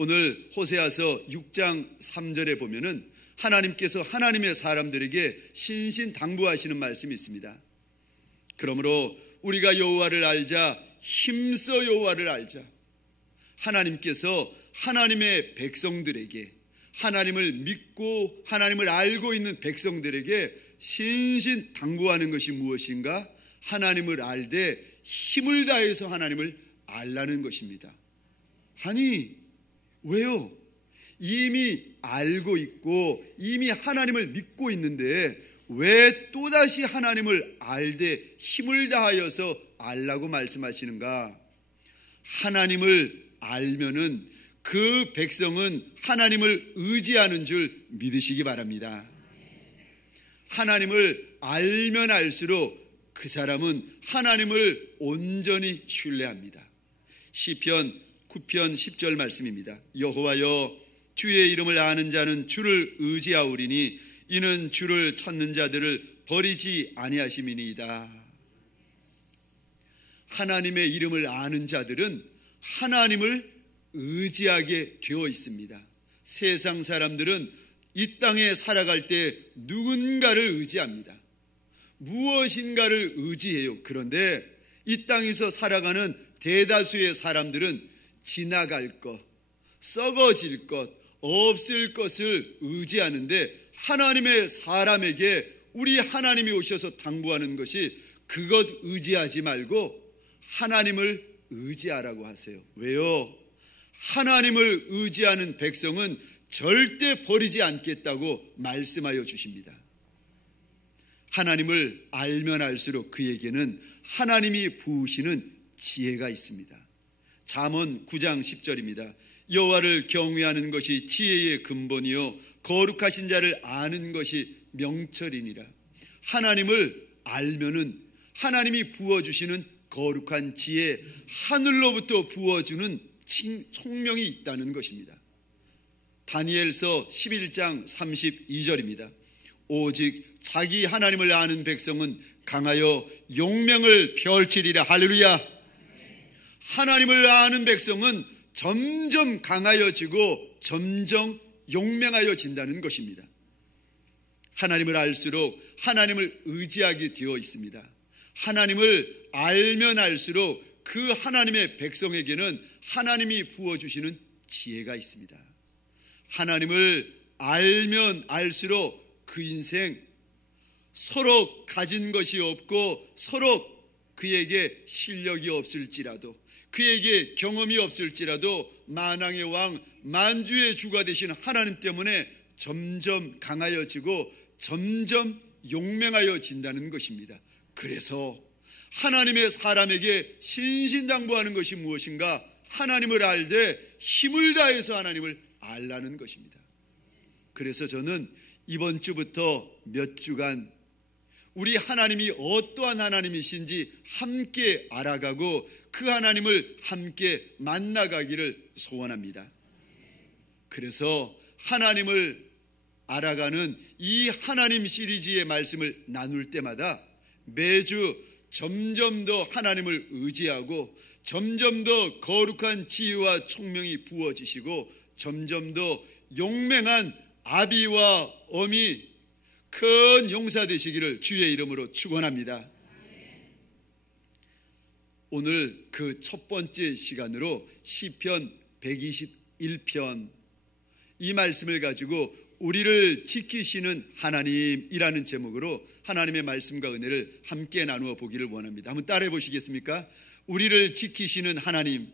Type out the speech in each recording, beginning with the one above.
오늘 호세아서 6장 3절에 보면은 하나님께서 하나님의 사람들에게 신신당부하시는 말씀이 있습니다. 그러므로 우리가 여호와를 알자, 힘써 여호와를 알자. 하나님께서 하나님의 백성들에게, 하나님을 믿고 하나님을 알고 있는 백성들에게 신신당부하는 것이 무엇인가? 하나님을 알되 힘을 다해서 하나님을 알라는 것입니다. 아니, 왜요? 이미 알고 있고 이미 하나님을 믿고 있는데 왜 또다시 하나님을 알되 힘을 다하여서 알라고 말씀하시는가? 하나님을 알면은 그 백성은 하나님을 의지하는 줄 믿으시기 바랍니다. 하나님을 알면 알수록 그 사람은 하나님을 온전히 신뢰합니다. 시편 9편 10절 말씀입니다. 여호와여, 주의 이름을 아는 자는 주를 의지하오리니 이는 주를 찾는 자들을 버리지 아니하심이니이다. 하나님의 이름을 아는 자들은 하나님을 의지하게 되어 있습니다. 세상 사람들은 이 땅에 살아갈 때 누군가를 의지합니다. 무엇인가를 의지해요. 그런데 이 땅에서 살아가는 대다수의 사람들은 지나갈 것, 썩어질 것, 없을 것을 의지하는데 하나님의 사람에게 우리 하나님이 오셔서 당부하는 것이 그것 의지하지 말고 하나님을 의지하라고 하세요. 왜요? 하나님을 의지하는 백성은 절대 버리지 않겠다고 말씀하여 주십니다. 하나님을 알면 알수록 그에게는 하나님이 부으시는 지혜가 있습니다. 잠언 9장 10절입니다. 여호와를 경외하는 것이 지혜의 근본이요 거룩하신 자를 아는 것이 명철이니라. 하나님을 알면은 하나님이 부어주시는 거룩한 지혜, 하늘로부터 부어주는 총명이 있다는 것입니다. 다니엘서 11장 32절입니다. 오직 자기 하나님을 아는 백성은 강하여 용명을 펼치리라. 할렐루야. 하나님을 아는 백성은 점점 강하여지고 점점 용맹하여진다는 것입니다. 하나님을 알수록 하나님을 의지하게 되어 있습니다. 하나님을 알면 알수록 그 하나님의 백성에게는 하나님이 부어주시는 지혜가 있습니다. 하나님을 알면 알수록 그 인생 서로 가진 것이 없고 서로 그에게 실력이 없을지라도 그에게 경험이 없을지라도 만왕의 왕 만주의 주가 되신 하나님 때문에 점점 강하여지고 점점 용맹하여진다는 것입니다. 그래서 하나님의 사람에게 신신당부하는 것이 무엇인가? 하나님을 알되 힘을 다해서 하나님을 알라는 것입니다. 그래서 저는 이번 주부터 몇 주간 우리 하나님이 어떠한 하나님이신지 함께 알아가고 그 하나님을 함께 만나가기를 소원합니다. 그래서 하나님을 알아가는 이 하나님 시리즈의 말씀을 나눌 때마다 매주 점점 더 하나님을 의지하고 점점 더 거룩한 지혜와 총명이 부어지시고 점점 더 용맹한 아비와 어미 큰 용사 되시기를 주의 이름으로 축원합니다. 오늘 그 첫 번째 시간으로 시편 121편 이 말씀을 가지고 우리를 지키시는 하나님이라는 제목으로 하나님의 말씀과 은혜를 함께 나누어 보기를 원합니다. 한번 따라해 보시겠습니까? 우리를 지키시는 하나님,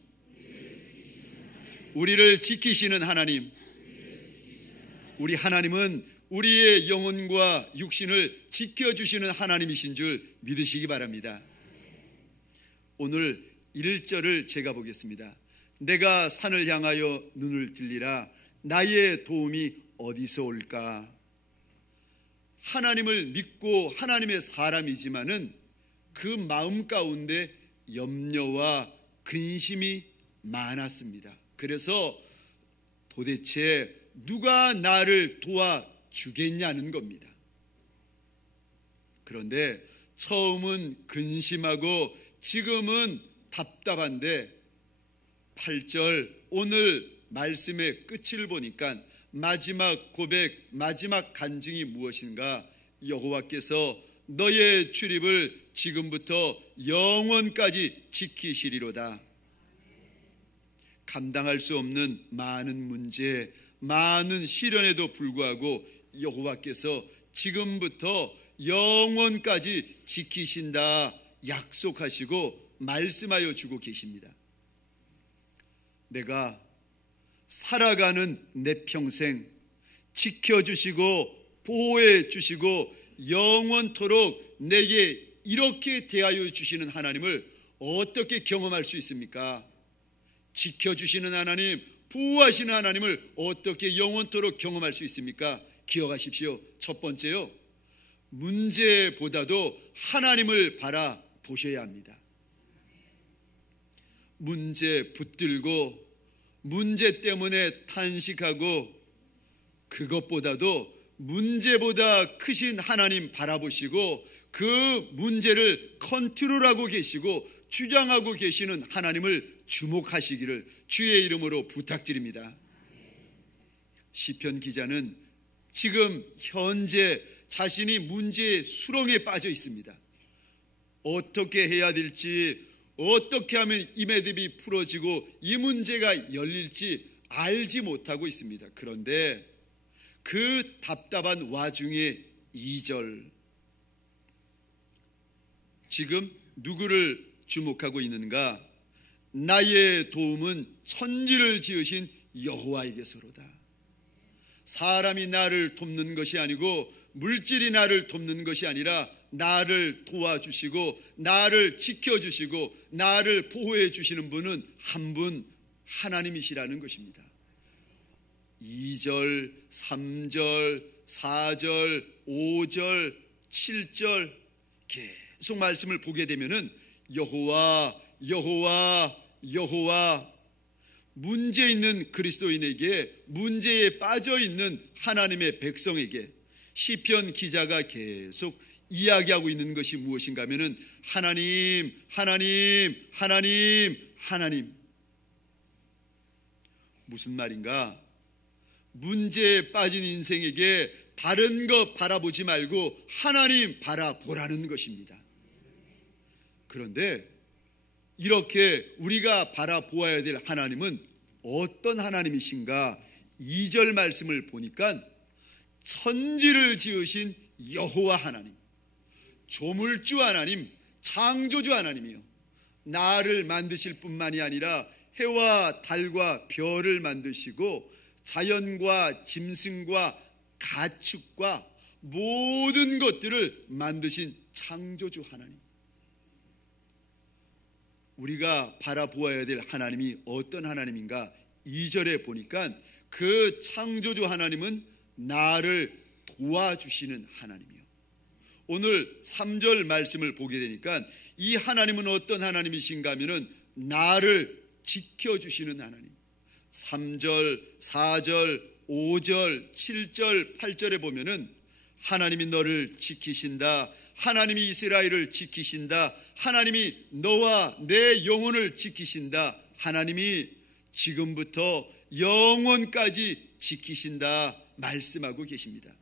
우리를 지키시는 하나님. 우리 하나님은 우리의 영혼과 육신을 지켜주시는 하나님이신 줄 믿으시기 바랍니다. 오늘 1절을 제가 보겠습니다. 내가 산을 향하여 눈을 들리라. 나의 도움이 어디서 올까? 하나님을 믿고 하나님의 사람이지만은 그 마음 가운데 염려와 근심이 많았습니다. 그래서 도대체 누가 나를 도와주겠냐는 겁니다. 그런데 처음은 근심하고 지금은 답답한데 8절 오늘 말씀의 끝을 보니까 마지막 고백, 마지막 간증이 무엇인가? 여호와께서 너의 출입을 지금부터 영원까지 지키시리로다. 감당할 수 없는 많은 문제, 많은 시련에도 불구하고 여호와께서 지금부터 영원까지 지키신다 약속하시고 말씀하여 주고 계십니다. 내가 살아가는 내 평생 지켜주시고 보호해 주시고 영원토록 내게 이렇게 대하여 주시는 하나님을 어떻게 경험할 수 있습니까? 지켜주시는 하나님, 보호하시는 하나님을 어떻게 영원토록 경험할 수 있습니까? 기억하십시오. 첫 번째요, 문제보다도 하나님을 바라보셔야 합니다. 문제 붙들고 문제 때문에 탄식하고 그것보다도 문제보다 크신 하나님 바라보시고 그 문제를 컨트롤하고 계시고 주장하고 계시는 하나님을 주목하시기를 주의 이름으로 부탁드립니다. 시편 기자는 지금 현재 자신이 문제의 수렁에 빠져 있습니다. 어떻게 해야 될지, 어떻게 하면 이 매듭이 풀어지고 이 문제가 열릴지 알지 못하고 있습니다. 그런데 그 답답한 와중에 2절, 지금 누구를 주목하고 있는가? 나의 도움은 천지를 지으신 여호와에게서로다. 사람이 나를 돕는 것이 아니고 물질이 나를 돕는 것이 아니라 나를 도와주시고 나를 지켜주시고 나를 보호해 주시는 분은 한 분 하나님이시라는 것입니다. 2절, 3절, 4절, 5절, 7절 계속 말씀을 보게 되면은 여호와, 여호와, 여호와, 문제 있는 그리스도인에게, 문제에 빠져 있는 하나님의 백성에게 시편 기자가 계속 이야기하고 있는 것이 무엇인가 하면은 하나님, 하나님, 하나님, 하나님. 무슨 말인가? 문제에 빠진 인생에게 다른 것 바라보지 말고 하나님 바라보라는 것입니다. 그런데 이렇게 우리가 바라보아야 될 하나님은 어떤 하나님이신가? 2절 말씀을 보니까 천지를 지으신 여호와 하나님, 조물주 하나님, 창조주 하나님이요, 나를 만드실 뿐만이 아니라 해와 달과 별을 만드시고 자연과 짐승과 가축과 모든 것들을 만드신 창조주 하나님. 우리가 바라보아야 될 하나님이 어떤 하나님인가? 2절에 보니까 그 창조주 하나님은 나를 도와주시는 하나님이요. 오늘 3절 말씀을 보게 되니까 이 하나님은 어떤 하나님이신가 하면은 나를 지켜주시는 하나님. 3절, 4절, 5절, 7절, 8절에 보면은 하나님이 너를 지키신다, 하나님이 이스라엘을 지키신다, 하나님이 너와 내 영혼을 지키신다, 하나님이 지금부터 영원까지 지키신다 말씀하고 계십니다.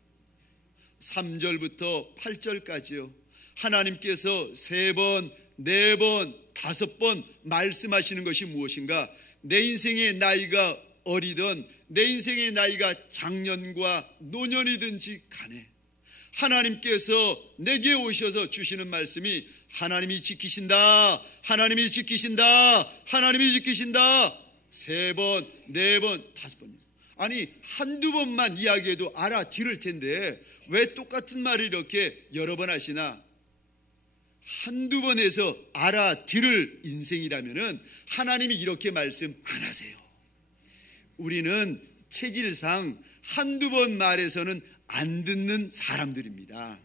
3절부터 8절까지요, 하나님께서 3번, 4번, 5번 말씀하시는 것이 무엇인가? 내 인생의 나이가 어리든 내 인생의 나이가 장년과 노년이든지 간에 하나님께서 내게 오셔서 주시는 말씀이 하나님이 지키신다, 하나님이 지키신다, 하나님이 지키신다. 3번, 4번, 5번. 아니 한두 번만 이야기해도 알아들을 텐데 왜 똑같은 말을 이렇게 여러 번 하시나? 한두 번 해서 알아들을 인생이라면은 하나님이 이렇게 말씀 안 하세요. 우리는 체질상 한두 번 말해서는 안 듣는 사람들입니다.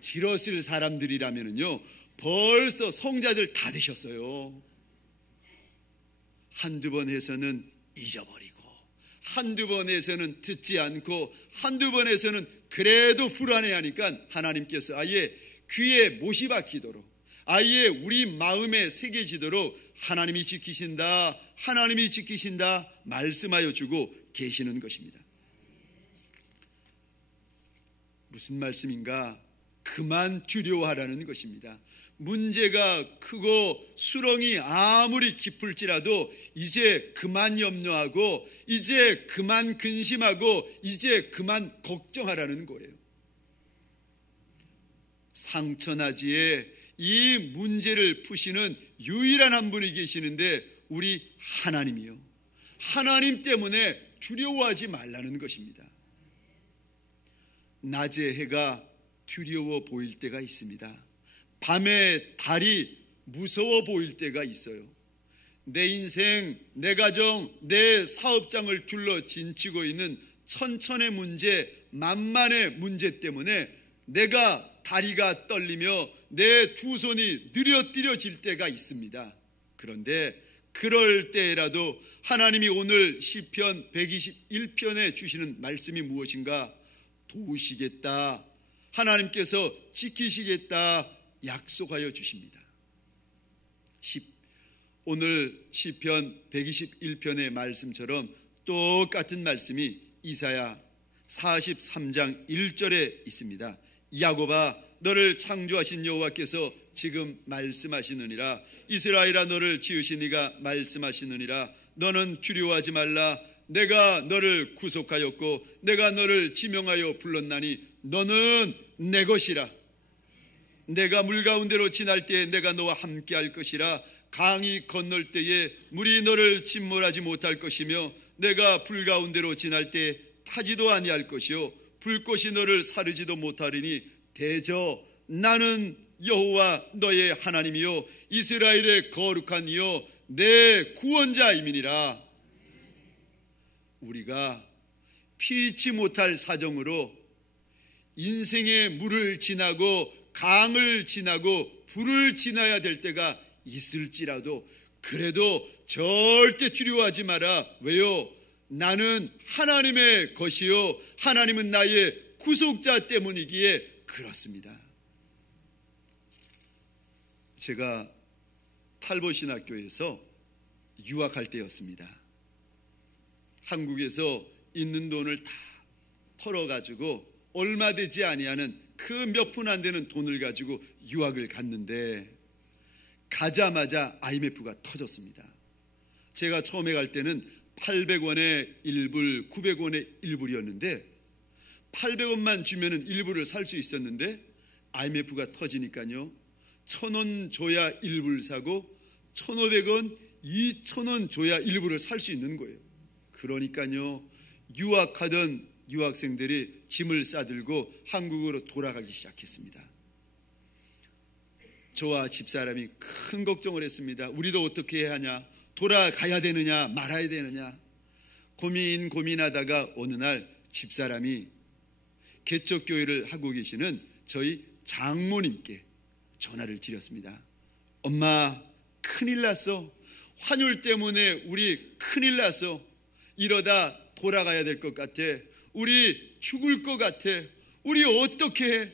들었을 사람들이라면은요 벌써 성자들 다 되셨어요. 한두 번 해서는 잊어버리고, 한두 번 해서는 듣지 않고, 한두 번 해서는 그래도 불안해하니까 하나님께서 아예 귀에 못이 박히도록, 아예 우리 마음에 새겨지도록 하나님이 지키신다, 하나님이 지키신다 말씀하여 주고 계시는 것입니다. 무슨 말씀인가? 그만 두려워하라는 것입니다. 문제가 크고 수렁이 아무리 깊을지라도 이제 그만 염려하고 이제 그만 근심하고 이제 그만 걱정하라는 거예요. 상처나지에 이 문제를 푸시는 유일한 한 분이 계시는데 우리 하나님이요. 하나님 때문에 두려워하지 말라는 것입니다. 낮에 해가 두려워 보일 때가 있습니다. 밤에 달이 무서워 보일 때가 있어요. 내 인생, 내 가정, 내 사업장을 둘러 진치고 있는 천천의 문제, 만만의 문제 때문에 내가 다리가 떨리며 내 두 손이 느려뜨려질 때가 있습니다. 그런데 그럴 때라도 하나님이 오늘 시편 121편에 주시는 말씀이 무엇인가? 도우시겠다, 하나님께서 지키시겠다 약속하여 주십니다. 오늘 시편 121편의 말씀처럼 똑같은 말씀이 이사야 43장 1절에 있습니다. 야곱아, 너를 창조하신 여호와께서 지금 말씀하시느니라. 이스라엘아, 너를 지으신 이가 말씀하시느니라. 너는 두려워하지 말라. 내가 너를 구속하였고 내가 너를 지명하여 불렀나니 너는 내 것이라. 내가 물 가운데로 지날 때에 내가 너와 함께 할 것이라. 강이 건널 때에 물이 너를 침몰하지 못할 것이며 내가 불 가운데로 지날 때에 타지도 아니할 것이요 불꽃이 너를 사르지도 못하리니 대저 나는 여호와 너의 하나님이요 이스라엘의 거룩한 이요 내 구원자임이니라. 우리가 피치 못할 사정으로 인생의 물을 지나고 강을 지나고 불을 지나야 될 때가 있을지라도 그래도 절대 두려워하지 마라. 왜요? 나는 하나님의 것이요 하나님은 나의 구속자 때문이기에 그렇습니다. 제가 탈보신학교에서 유학할 때였습니다. 한국에서 있는 돈을 다 털어가지고 얼마 되지 아니하는 그 몇 푼 안 되는 돈을 가지고 유학을 갔는데 가자마자 IMF가 터졌습니다. 제가 처음에 갈 때는 800원에 1불, 900원에 1불이었는데 800원만 주면은 1불을 살 수 있었는데 IMF가 터지니까요 1,000원 줘야 1불 사고 1,500원, 2,000원 줘야 1불을 살 수 있는 거예요. 그러니까요 유학하던 유학생들이 짐을 싸들고 한국으로 돌아가기 시작했습니다. 저와 집사람이 큰 걱정을 했습니다. 우리도 어떻게 해야 하냐, 돌아가야 되느냐 말아야 되느냐 고민하다가 어느 날 집사람이 개척교회를 하고 계시는 저희 장모님께 전화를 드렸습니다. 엄마, 큰일 났어. 환율 때문에 우리 큰일 났어. 이러다 돌아가야 될 것 같아. 우리 죽을 것 같아. 우리 어떻게 해?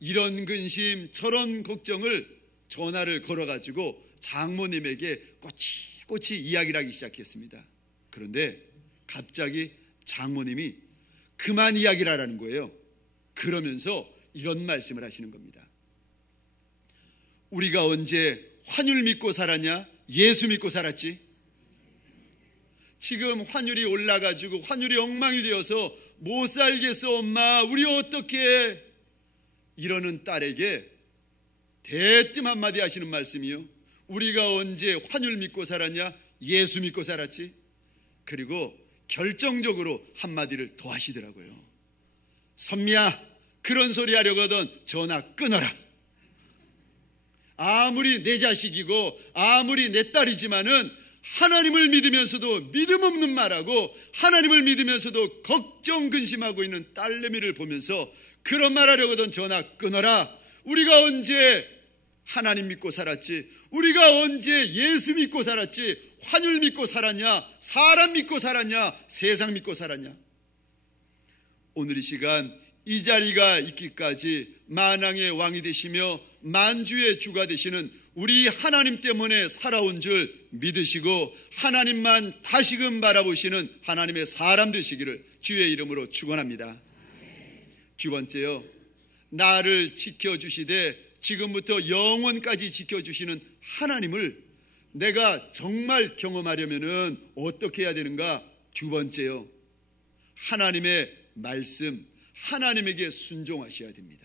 이런 근심 저런 걱정을 전화를 걸어가지고 장모님에게 꼬치꼬치 이야기를 하기 시작했습니다. 그런데 갑자기 장모님이 그만 이야기를 하라는 거예요. 그러면서 이런 말씀을 하시는 겁니다. 우리가 언제 환율 믿고 살았냐? 예수 믿고 살았지. 지금 환율이 올라가지고 환율이 엉망이 되어서 못 살겠어 엄마, 우리 어떻게 해? 이러는 딸에게 대뜸 한마디 하시는 말씀이요. 우리가 언제 환율 믿고 살았냐? 예수 믿고 살았지. 그리고 결정적으로 한마디를 더 하시더라고요. 선미야, 그런 소리 하려거든 전화 끊어라. 아무리 내 자식이고 아무리 내 딸이지만은 하나님을 믿으면서도 믿음 없는 말하고 하나님을 믿으면서도 걱정 근심하고 있는 딸내미를 보면서 그런 말 하려거든 전화 끊어라. 우리가 언제 하나님 믿고 살았지? 우리가 언제 예수 믿고 살았지? 환율 믿고 살았냐? 사람 믿고 살았냐? 세상 믿고 살았냐? 오늘 이 시간 이 자리가 있기까지 만왕의 왕이 되시며 만주의 주가 되시는 우리 하나님 때문에 살아온 줄 믿으시고 하나님만 다시금 바라보시는 하나님의 사람 되시기를 주의 이름으로 축원합니다. 두 번째요, 나를 지켜주시되 지금부터 영원까지 지켜주시는 하나님을 내가 정말 경험하려면 어떻게 해야 되는가? 두 번째요, 하나님의 말씀, 하나님에게 순종하셔야 됩니다.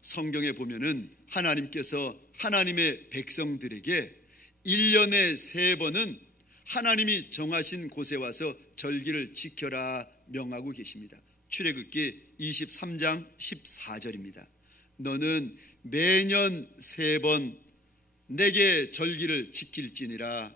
성경에 보면은 하나님께서 하나님의 백성들에게 1년에 3번은 하나님이 정하신 곳에 와서 절기를 지켜라 명하고 계십니다. 출애굽기 23장 14절입니다. 너는 매년 3번 내게 절기를 지킬지니라.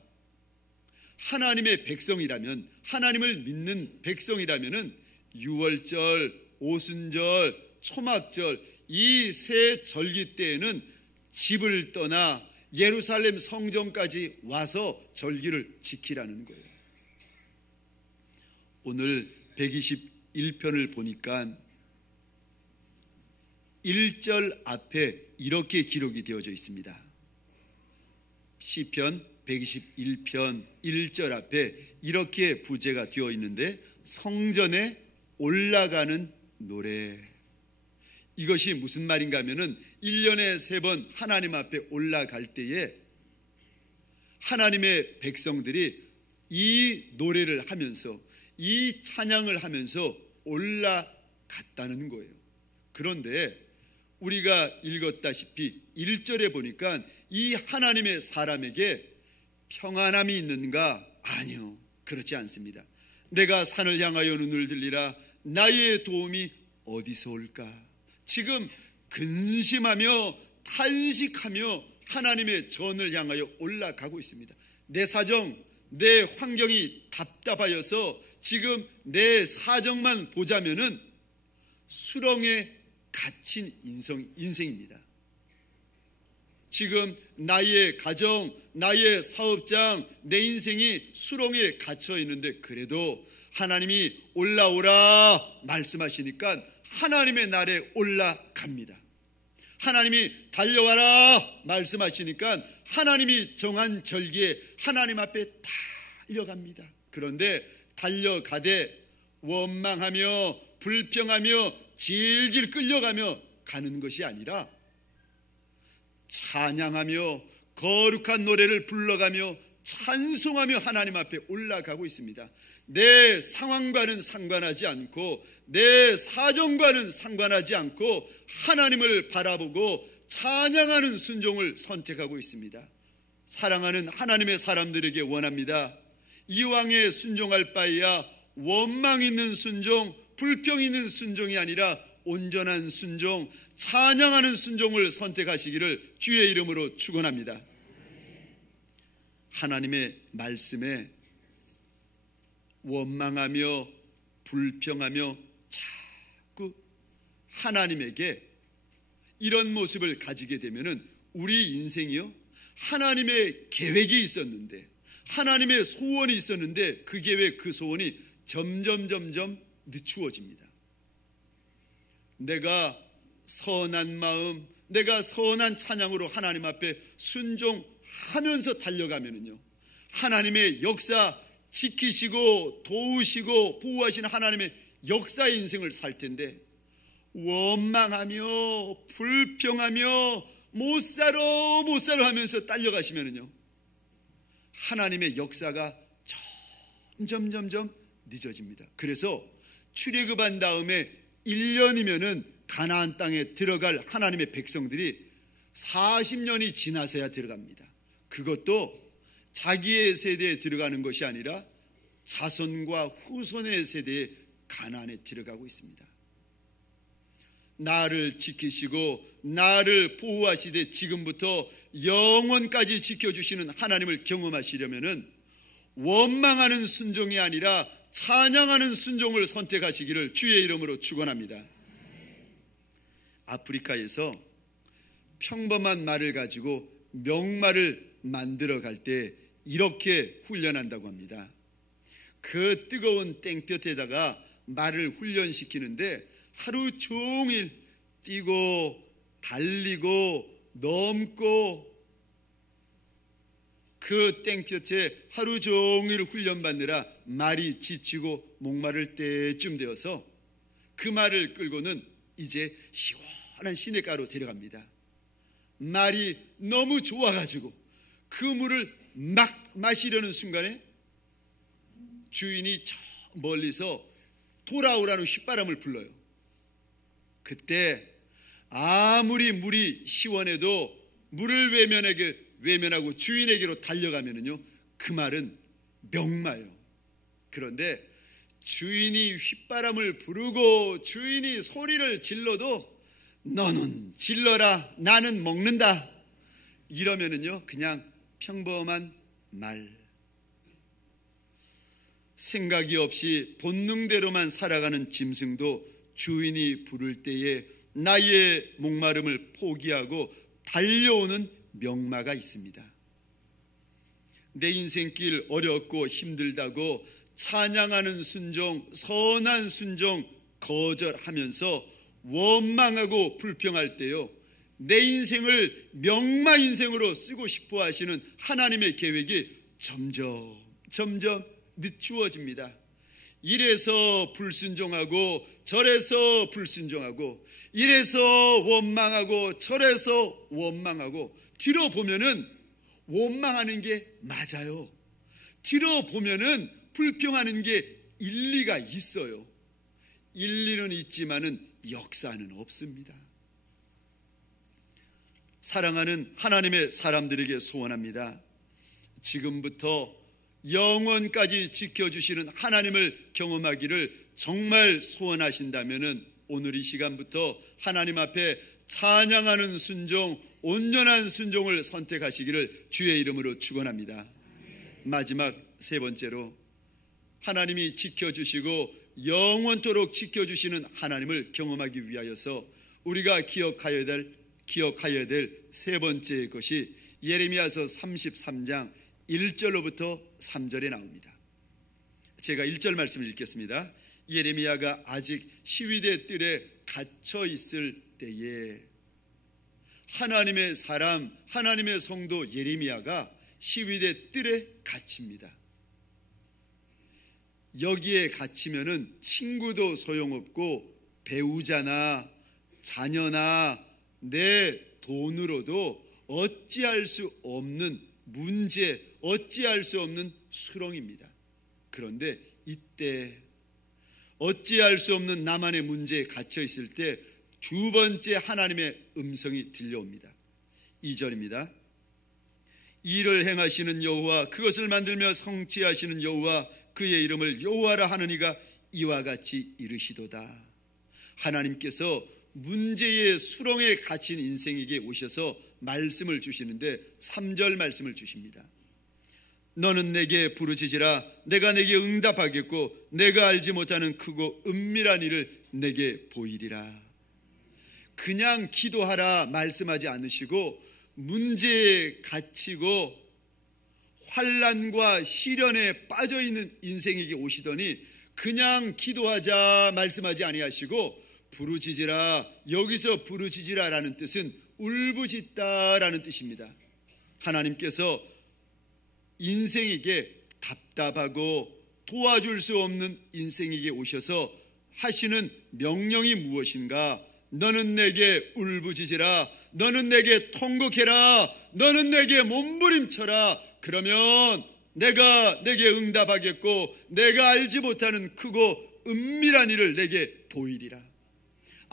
하나님의 백성이라면, 하나님을 믿는 백성이라면은 유월절, 오순절, 초막절 이 3 절기 때에는 집을 떠나 예루살렘 성전까지 와서 절기를 지키라는 거예요. 오늘 121편을 보니까 1절 앞에 이렇게 기록이 되어져 있습니다. 시편 121편 1절 앞에 이렇게 부제가 되어 있는데, 성전에 올라가는 노래. 이것이 무슨 말인가 하면은 1년에 3번 하나님 앞에 올라갈 때에 하나님의 백성들이 이 노래를 하면서, 이 찬양을 하면서 올라갔다는 거예요. 그런데 우리가 읽었다시피 1절에 보니까 이 하나님의 사람에게 평안함이 있는가? 아니요, 그렇지 않습니다. 내가 산을 향하여 눈을 들리라. 나의 도움이 어디서 올까? 지금 근심하며 탄식하며 하나님의 전을 향하여 올라가고 있습니다. 내 사정, 내 환경이 답답하여서 지금 내 사정만 보자면은 수렁에 갇힌 인생입니다. 지금 나의 가정, 나의 사업장, 내 인생이 수렁에 갇혀 있는데, 그래도 하나님이 올라오라 말씀하시니까 하나님의 날에 올라갑니다. 하나님이 달려와라 말씀하시니까 하나님이 정한 절기에 하나님 앞에 달려갑니다. 그런데 달려가되 원망하며 불평하며 질질 끌려가며 가는 것이 아니라 찬양하며 거룩한 노래를 불러가며 찬송하며 하나님 앞에 올라가고 있습니다. 내 상황과는 상관하지 않고 내 사정과는 상관하지 않고 하나님을 바라보고 찬양하는 순종을 선택하고 있습니다. 사랑하는 하나님의 사람들에게 원합니다. 이왕에 순종할 바에야 원망 있는 순종, 불평 있는 순종이 아니라 온전한 순종, 찬양하는 순종을 선택하시기를 주의 이름으로 축원합니다. 하나님의 말씀에 원망하며 불평하며 자꾸 하나님에게 이런 모습을 가지게 되면은 우리 인생이요, 하나님의 계획이 있었는데, 하나님의 소원이 있었는데 그 계획, 그 소원이 점점 늦추어집니다. 내가 선한 마음, 내가 선한 찬양으로 하나님 앞에 순종하면서 달려가면은요, 하나님의 역사, 지키시고 도우시고 보호하시는 하나님의 역사의 인생을 살 텐데, 원망하며 불평하며 못 살아 하면서 딸려가시면은요, 하나님의 역사가 점점 늦어집니다. 그래서 출애굽한 다음에 1년이면은 가나안 땅에 들어갈 하나님의 백성들이 40년이 지나서야 들어갑니다. 그것도 자기의 세대에 들어가는 것이 아니라 자손과 후손의 세대에 가나안에 들어가고 있습니다. 나를 지키시고 나를 보호하시되 지금부터 영원까지 지켜주시는 하나님을 경험하시려면은 원망하는 순종이 아니라 찬양하는 순종을 선택하시기를 주의 이름으로 축원합니다. 아프리카에서 평범한 말을 가지고 명말을 만들어 갈 때 이렇게 훈련한다고 합니다. 그 뜨거운 땡볕에다가 말을 훈련시키는데 하루 종일 뛰고 달리고 넘고 그 땡볕에 하루 종일 훈련받느라 말이 지치고 목마를 때쯤 되어서 그 말을 끌고는 이제 시원한 시냇가로 데려갑니다. 말이 너무 좋아가지고 그 물을 막 마시려는 순간에 주인이 저 멀리서 돌아오라는 휘바람을 불러요. 그때 아무리 물이 시원해도 물을 외면하고 주인에게로 달려가면은요, 그 말은 명마요. 그런데 주인이 휘바람을 부르고 주인이 소리를 질러도 너는 질러라, 나는 먹는다, 이러면은요 그냥 평범한 말, 생각이 없이 본능대로만 살아가는 짐승도 주인이 부를 때에 나의 목마름을 포기하고 달려오는 명마가 있습니다. 내 인생길 어렵고 힘들다고 찬양하는 순종, 선한 순종 거절하면서 원망하고 불평할 때요, 내 인생을 명마 인생으로 쓰고 싶어 하시는 하나님의 계획이 점점 늦추어집니다. 이래서 불순종하고 저래서 불순종하고, 이래서 원망하고 저래서 원망하고, 들어보면은 원망하는 게 맞아요. 들어보면은 불평하는 게 일리가 있어요. 일리는 있지만은 역사는 없습니다. 사랑하는 하나님의 사람들에게 소원합니다. 지금부터 영원까지 지켜주시는 하나님을 경험하기를 정말 소원하신다면은 오늘 이 시간부터 하나님 앞에 찬양하는 순종, 온전한 순종을 선택하시기를 주의 이름으로 축원합니다. 마지막 세 번째로, 하나님이 지켜주시고 영원토록 지켜주시는 하나님을 경험하기 위하여서 우리가 기억하여야 될 세 번째 것이 예레미야서 33장 1절로부터 3절에 나옵니다. 제가 1절 말씀을 읽겠습니다. 예레미야가 아직 시위대 뜰에 갇혀 있을 때에 하나님의 사람, 하나님의 성도 예레미야가 시위대 뜰에 갇힙니다. 여기에 갇히면은 친구도 소용없고 배우자나 자녀나 내 돈으로도 어찌할 수 없는 문제, 어찌할 수 없는 수렁입니다. 그런데 이때 어찌할 수 없는 나만의 문제에 갇혀 있을 때 두 번째 하나님의 음성이 들려옵니다. 2절입니다. 이를 행하시는 여호와, 그것을 만들며 성취하시는 여호와, 그의 이름을 여호와라 하는 이가 이와 같이 이르시도다. 하나님께서 문제의 수렁에 갇힌 인생에게 오셔서 말씀을 주시는데 3절 말씀을 주십니다. 너는 내게 부르짖으라, 내가 내게 응답하겠고 내가 알지 못하는 크고 은밀한 일을 내게 보이리라. 그냥 기도하라 말씀하지 않으시고 문제에 갇히고 환난과 시련에 빠져있는 인생에게 오시더니 그냥 기도하자 말씀하지 아니하시고 부르짖으라, 여기서 부르짖으라라는 뜻은 울부짖다라는 뜻입니다. 하나님께서 인생에게 답답하고 도와줄 수 없는 인생에게 오셔서 하시는 명령이 무엇인가? 너는 내게 울부짖으라, 너는 내게 통곡해라, 너는 내게 몸부림쳐라. 그러면 내가 내게 응답하겠고 내가 알지 못하는 크고 은밀한 일을 내게 보이리라.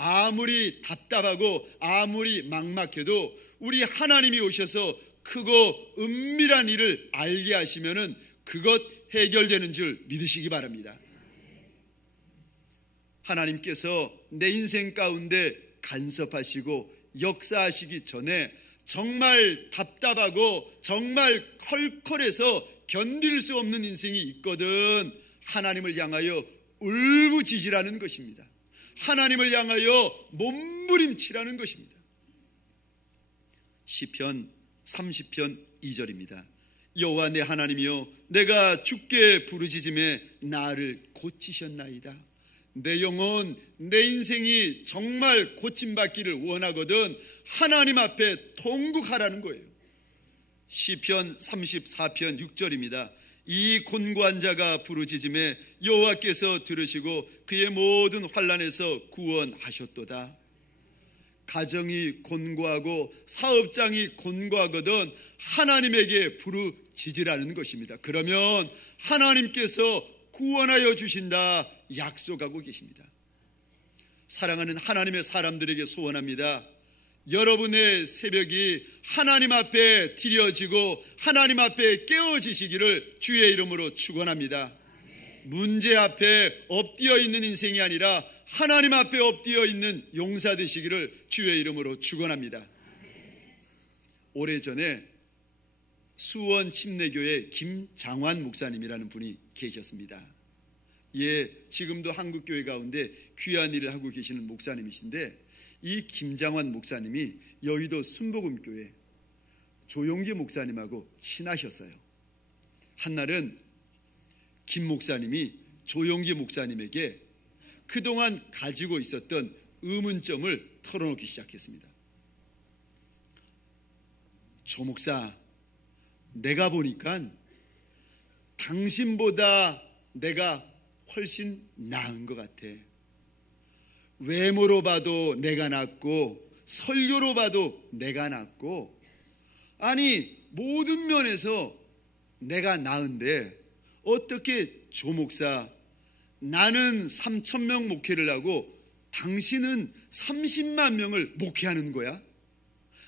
아무리 답답하고 아무리 막막해도 우리 하나님이 오셔서 크고 은밀한 일을 알게 하시면은 그것 해결되는 줄 믿으시기 바랍니다. 하나님께서 내 인생 가운데 간섭하시고 역사하시기 전에 정말 답답하고 정말 컬컬해서 견딜 수 없는 인생이 있거든 하나님을 향하여 울부짖으라는 것입니다. 하나님을 향하여 몸부림치라는 것입니다. 시편 30편 2절입니다. 여호와 내 하나님이여, 내가 주께 부르짖음에 나를 고치셨나이다. 내 영혼, 내 인생이 정말 고침받기를 원하거든 하나님 앞에 통곡하라는 거예요. 시편 34편 6절입니다. 이 곤고한 자가 부르짖음에 여호와께서 들으시고 그의 모든 환난에서 구원하셨도다. 가정이 곤고하고 사업장이 곤고하거든 하나님에게 부르짖으라는 것입니다. 그러면 하나님께서 구원하여 주신다 약속하고 계십니다. 사랑하는 하나님의 사람들에게 소원합니다. 여러분의 새벽이 하나님 앞에 드려지고 하나님 앞에 깨어지시기를 주의 이름으로 축원합니다. 문제 앞에 엎드려 있는 인생이 아니라 하나님 앞에 엎드려 있는 용사 되시기를 주의 이름으로 축원합니다. 오래전에 수원 침례교회 김장환 목사님이라는 분이 계셨습니다. 예, 지금도 한국교회 가운데 귀한 일을 하고 계시는 목사님이신데 이 김장환 목사님이 여의도 순복음교회 조용기 목사님하고 친하셨어요. 한날은 김 목사님이 조용기 목사님에게 그동안 가지고 있었던 의문점을 털어놓기 시작했습니다. 조 목사, 내가 보니까 당신보다 내가 훨씬 나은 것 같아. 외모로 봐도 내가 낫고 설교로 봐도 내가 낫고 아니 모든 면에서 내가 나은데 어떻게 조 목사 나는 3,000명 목회를 하고 당신은 30만 명을 목회하는 거야?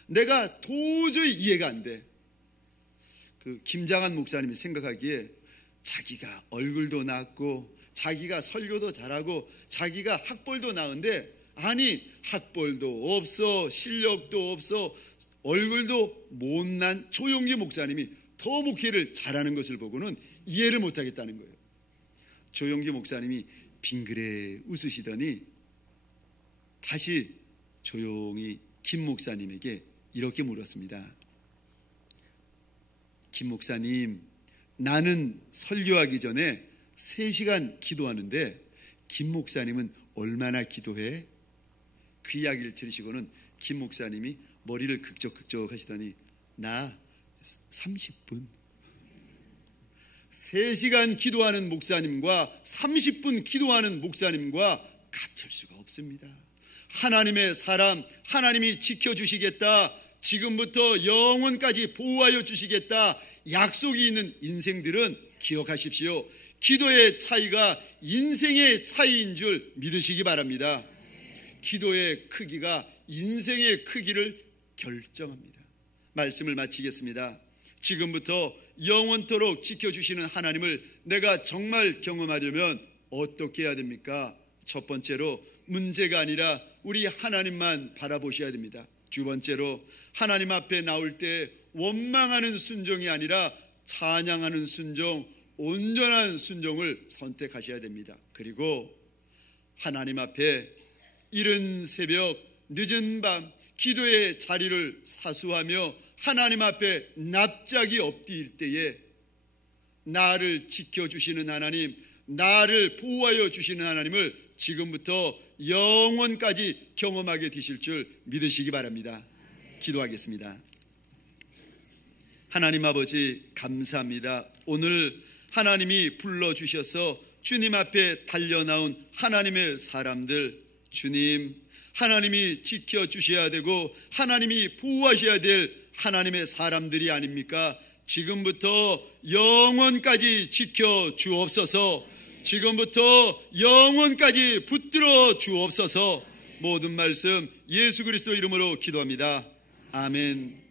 내가 도저히 이해가 안 돼. 그 김장한 목사님이 생각하기에 자기가 얼굴도 낮고 자기가 설교도 잘하고 자기가 학벌도 나은데 아니 학벌도 없어 실력도 없어 얼굴도 못난 조용기 목사님이 더 목회를 잘하는 것을 보고는 이해를 못하겠다는 거예요. 조용기 목사님이 빙그레 웃으시더니 다시 조용히 김 목사님에게 이렇게 물었습니다. 김 목사님, 나는 설교하기 전에 3시간 기도하는데 김 목사님은 얼마나 기도해? 그 이야기를 들으시고는 김 목사님이 머리를 극적극적 하시더니 나 30분 3시간 기도하는 목사님과 30분 기도하는 목사님과 같을 수가 없습니다. 하나님의 사람, 하나님이 지켜주시겠다, 지금부터 영원까지 보호하여 주시겠다 약속이 있는 인생들은 기억하십시오. 기도의 차이가 인생의 차이인 줄 믿으시기 바랍니다. 기도의 크기가 인생의 크기를 결정합니다. 말씀을 마치겠습니다. 지금부터 영원토록 지켜주시는 하나님을 내가 정말 경험하려면 어떻게 해야 됩니까? 첫 번째로 문제가 아니라 우리 하나님만 바라보셔야 됩니다. 두 번째로 하나님 앞에 나올 때 원망하는 순종이 아니라 찬양하는 순종, 온전한 순종을 선택하셔야 됩니다. 그리고 하나님 앞에 이른 새벽, 늦은 밤 기도의 자리를 사수하며 하나님 앞에 납작이 엎드릴 때에 나를 지켜주시는 하나님, 나를 보호하여 주시는 하나님을 지금부터 영원까지 경험하게 되실 줄 믿으시기 바랍니다. 기도하겠습니다. 하나님 아버지 감사합니다. 오늘 하나님이 불러주셔서 주님 앞에 달려나온 하나님의 사람들, 주님, 하나님이 지켜주셔야 되고 하나님이 보호하셔야 될 하나님의 사람들이 아닙니까? 지금부터 영원까지 지켜주옵소서. 지금부터 영원까지 붙들어 주옵소서. 모든 말씀 예수 그리스도 이름으로 기도합니다. 아멘.